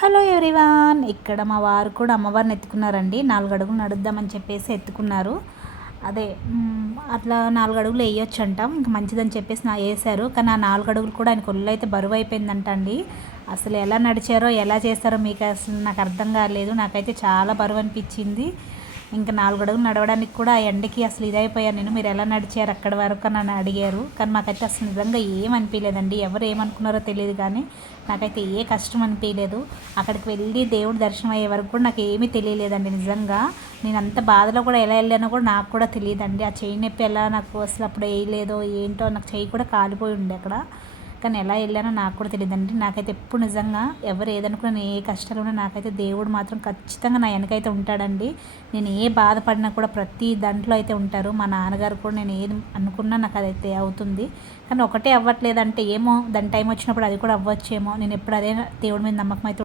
Hello everyone. ఇక్కడ మా వారు కూడా అమ్మవారిని ఎత్తుకున్నారండి. 4 అడుగులు నడుద్దామని చెప్పేసి ఎత్తుకున్నారు. అదే అట్లా 4 అడుగులు వేయొచ్చంట. ఇంక మంచిదని చెప్పేసి వేశారు. కానీ ఆ 4 అడుగులు కూడా ఆయనకు ఒళ్ళైతే బరువు అయిపోయిందంట అండి. అసలు ఎలా నడిచారో ఎలా చేస్తారో మీకు అసలు నాకు అర్థం కాలేదు. నాకైతే చాలా బరువు అనిపించింది. ఇంకా 4 అడుగులు నడవడానికి కూడా ఆ ఎండకి అసలు ఇదైపోయాను నేను. మీరు ఎలా నడిచారు అక్కడి వరకు అని నన్ను అడిగారు. కానీ మాకైతే అసలు నిజంగా ఏం అనిపించలేదండి. ఎవరు ఏమనుకున్నారో తెలియదు కానీ నాకైతే ఏ కష్టం అనిపించలేదు. అక్కడికి వెళ్ళి దేవుడి దర్శనం అయ్యే వరకు కూడా నాకు ఏమీ తెలియలేదండి. నిజంగా నేను అంత బాధలో కూడా ఎలా వెళ్ళానో కూడా నాకు కూడా తెలియదండి. ఆ చెయ్యి నొప్పి ఎలా నాకు అసలు అప్పుడు వేయలేదో ఏంటో, నాకు చెయ్యి కూడా కాలిపోయి ఉండే అక్కడ. కానీ ఎలా వెళ్ళానో నాకు కూడా తెలియదండి. నాకైతే ఎప్పుడు నిజంగా ఎవరు ఏదనుకున్నా, నేను ఏ కష్టాలు ఉన్నా నాకైతే దేవుడు మాత్రం ఖచ్చితంగా నా వెనకైతే ఉంటాడండి. నేను ఏ బాధపడినా కూడా ప్రతి దాంట్లో అయితే ఉంటారు. మా నాన్నగారు కూడా నేను ఏది అనుకున్నా నాకు అదైతే అవుతుంది. కానీ ఒకటే అవ్వట్లేదంటే ఏమో దాని టైం వచ్చినప్పుడు అది కూడా అవ్వచ్చేమో. నేను ఎప్పుడు అదే దేవుడి మీద నమ్మకం అయితే